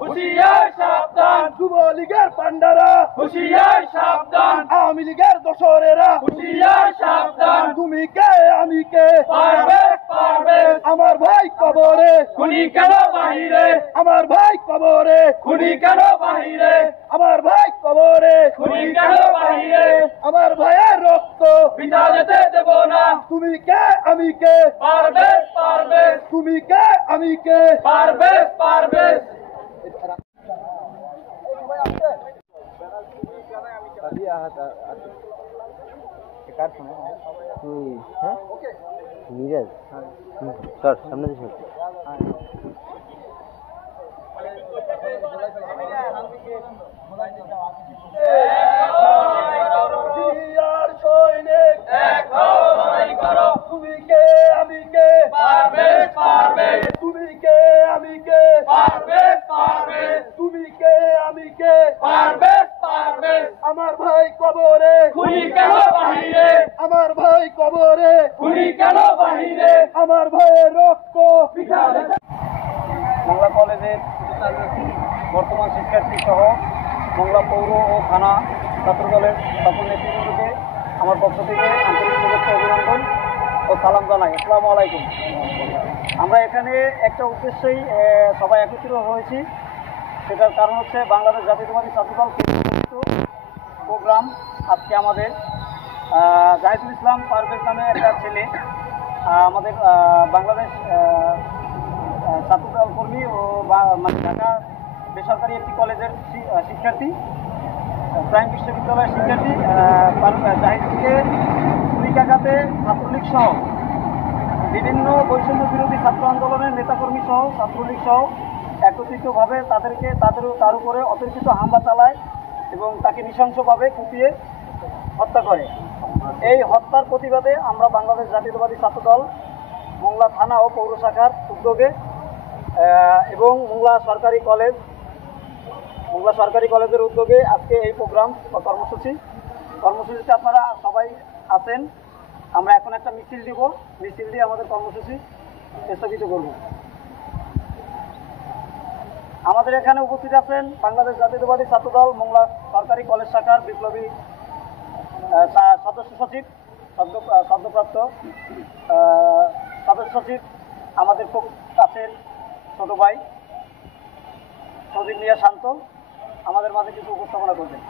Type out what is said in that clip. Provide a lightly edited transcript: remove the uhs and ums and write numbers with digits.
হুঁশিয়ার সাবধান, যুবলীগের পান্ডারা হুঁশিয়ার সাবধান, আওয়ামী লীগের দোসরেরা হুঁশিয়ার সাবধান, তুমি কে আমি কে পারবে পারবে, আমার ভাই কবরে খুনি কেন বাহিরে, আমার ভাই কবরে খুনি কেন বাহিরে, আমার ভাই কবরে খুনি কেন বাহিরে, আমার ভাইয়ের রক্ত বিনা যেতে দেব না, তুমি কে আমি কে পারবে পারবে, তুমি কে আমি কে পারবে পারবে। মিরাজ স্যার সামনে দিন জিয়ার সৈনিক এক হও, লড়াই করো, তুমি কে আমি কে পারবে পারবে, তুমি কে আমি কে পারবে পারবে, তুমি কে আমি কে পারবে পারবে, আমার ভাই কবরে খুনি কেন বাহিরে, আমার ভাই কবরে খুনি কেন বাহিরে, আমার ভাইয়ের রক্ত বিনা যেতে বাংলা কলেজের বর্তমান শিক্ষার্থী সহ বাংলা পৌর ও থানা ছাত্রদলের সকল নেতৃবৃন্দকে আমার পক্ষ থেকে আন্তরিক শুভেচ্ছা অভিনন্দন ও সালাম জানাই। আসসালামু আলাইকুম। আমরা এখানে একটা উদ্দেশ্যেই সবাই একত্রিত হয়েছি, সেটার কারণ হচ্ছে বাংলাদেশ জাতীয়তাবাদী ছাত্রদল কেন্দ্রীয় প্রোগ্রাম। আজকে আমাদের জাহিদুল ইসলাম পারভেজ নামে একটা ছেলে আমাদের বাংলাদেশ ছাত্রদল কর্মী ও মানে ঢাকা বেসরকারি একটি কলেজের শিক্ষার্থী, প্রাইম বিশ্ববিদ্যালয়ের শিক্ষার্থী জাহিদুলকে ছুরিকাঘাতে ছাত্রলীগ সহ বিভিন্ন বৈষম্য বিরোধী ছাত্র আন্দোলনের নেতাকর্মী সহ ছাত্রলীগ সহ একত্রিতভাবে তার উপরে অতর্কিত হামলা চালায় এবং তাকে নৃশংসভাবে কুপিয়ে হত্যা করে। এই হত্যার প্রতিবাদে আমরা বাংলাদেশ জাতীয়তাবাদী ছাত্রদল মোংলা থানা ও পৌর শাখার উদ্যোগে এবং মোংলা সরকারি কলেজের উদ্যোগে আজকে এই প্রোগ্রাম বা কর্মসূচিতে আপনারা সবাই আছেন। আমরা এখন একটা মিছিল দিব, মিছিল দিয়ে আমাদের কর্মসূচি স্থগিত করব। আমাদের এখানে উপস্থিত আছেন বাংলাদেশ জাতীয়তাবাদী ছাত্রদল মোংলা সরকারি কলেজ শাখার বিপ্লবী সদস্য সচিব, সদ্যপ্রাপ্ত সদস্য সচিব, আমাদের খুব কাছের ছোট ভাই সজীব মিয়া শান্ত আমাদের মাঝে কিছু উপস্থাপনা করবেন।